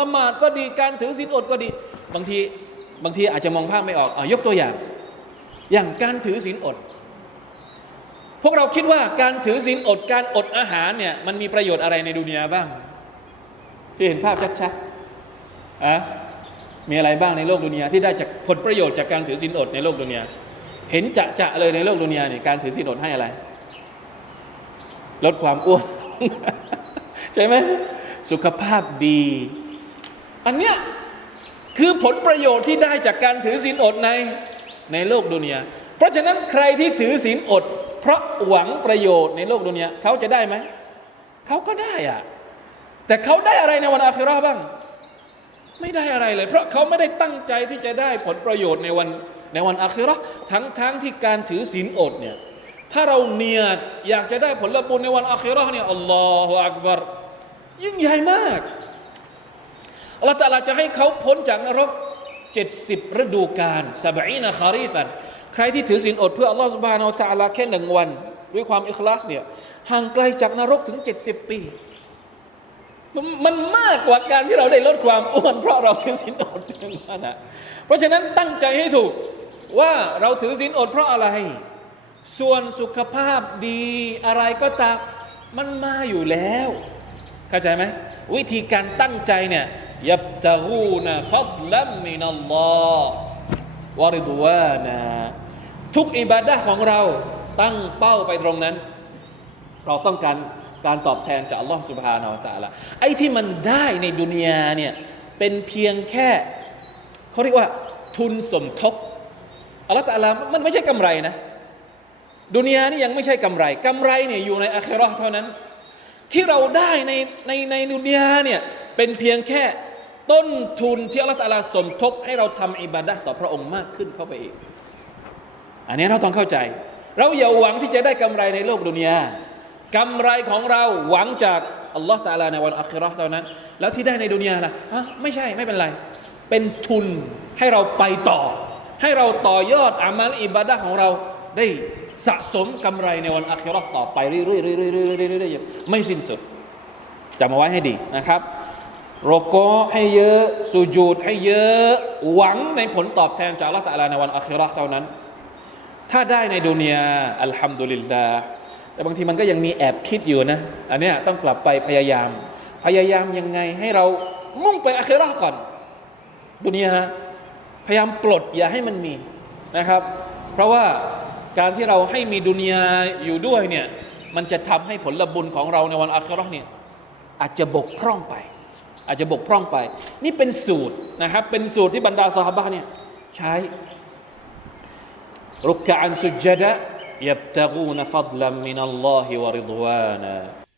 ละหมาดก็ดีการถือศีลอดก็ดี บางทีบางทีอาจจะมองภาพไม่ออกอยกตัวอย่าง อย่างการถือศีลอด พวกเราคิดว่าการถือศีลอดการอดอาหารเนี่ยมันมีประโยชน์อะไรในดุนยาบ้าง ที่เห็นภาพชัดๆอะมีอะไรบ้างในโลกดุนยาที่ได้จากผลประโยชน์จากการถือศีลอดในโลกดุนยาเห็นจะจะๆเลยในโลกดุนยาเนี่ยการถือศีลอดให้อะไร ลดความอ้วนใช่ไหมสุขภาพดี อันเนี้ยคือผลประโยชน์ที่ได้จากการถือศีลอดในในโลกดุนยาเพราะฉะนั้นใครที่ถือศีลอด เพราะหวังประโยชน์ในโลกดุนยาเขาจะได้ไหมเขาก็ได้อะแต่เขาได้อะไรในวันอาคิราบ้าง ไม่ได้อะไรเลย เพราะเขาไม่ได้ตั้งใจที่จะได้ผลประโยชน์ในวันในวันอาคิราทั้งทั้งที่การถือศีลอดเนี่ยถ้าเราเนียดอยากจะได้ผลบุญในวันอาคิราเนี่ยอัลลอฮฺอักบารยิ่งใหญ่มาก อัลลอฮฺตะอาลาจะให้เขาพ้นจากนรก 70 ฤดูกาลซาบอีนะคารีฟัน ใครที่ถือศีลอดเพื่ออัลลอฮฺสุบฮานาอัลตะอาลาแค่หนึ่งวัน ด้วยความอิคลาสเนี่ยห่างไกลจากนรกถึง 70 ปี มันมันมากกว่าการที่เราได้ลดความอ้วนเพราะเราถือศีลอดเป็นว่านะเพราะฉะนั้นตั้งใจให้ถูกว่าเราถือศีลอดเพราะอะไร ส่วนสุขภาพดีอะไรก็ตามมันมาอยู่แล้ว เข้าใจไหมวิธีการตั้งใจเนี่ย ยับตะกูนฟัดลัมมินัลลอฮ์วริดวานะทุกอิบาดะห์ของเราตั้งเป้าไปตรงนั้น เราต้องการการตอบแทนจากอัลลอฮ์สุบฮานาอัลตะอาลาไอ้ที่มันได้ในดุนยาเนี่ยเป็นเพียงแค่เขาเรียกว่าทุนสมทบอัลลอฮ์ตะอาลามันไม่ใช่กำไรนะ ดุนยานี่ยังไม่ใช่กำไรกำไรเนี่ยอยู่ในอาคราะเท่านั้น ที่เราได้ในในในดุนยาเนี่ยเป็นเพียงแค่ ต้นทุนที่อัลลอฮฺตาลาสมทบให้เราทำอิบาดะต่อพระองค์มากขึ้นเข้าไปอีก อันนี้เราต้องเข้าใจ เราอย่าหวังที่จะได้กำไรในโลกดุนยากำไรของเราหวังจากอัลลอฮฺตาลาในวันอัคราเท่านั้น แล้วที่ได้ในดุนยาล่ะฮะไม่ใช่ไม่เป็นไร เป็นทุนให้เราไปต่อ ให้เราต่อยอดอามัลอิบาดะของเราได้สะสมกำไรในวันอัคราต่อไปเรื่อยๆเรื่อยๆๆๆไม่สิ้นสุดจำเอาไว้ให้ดีนะครับ รโกให้เยอะสุญูดให้เยอะหวังในผลตอบแทนจากลลอฮฺตะอาลาในวันอัคราเท่านั้น ถ้าได้ในดุนยาอัลฮัมดุลิลลาห์แต่บางทีมันก็ยังมีแอบคิดอยู่นะ อันนี้ต้องกลับไปพยายาม พยายามยังไงให้เรามุ่งไปอาคิเราก่อน ดุนยาพยายามปลดอย่าให้มันมีนะครับ เพราะว่าการที่เราให้มีดุนยาอยู่ด้วยเนี่ยมันจะทำให้ผลบุญของเราในวันอาคิเราเนี่ยอาจจะบกพร่องไป อาจจะบกพร่องไป นี่เป็นสูตรนะครับ เป็นสูตรที่บรรดาสหบะเนี่ยใช้รุกกะอันสุจดะยับตะกูนฟัดลัมมินัลลอฮิวะริดวานะ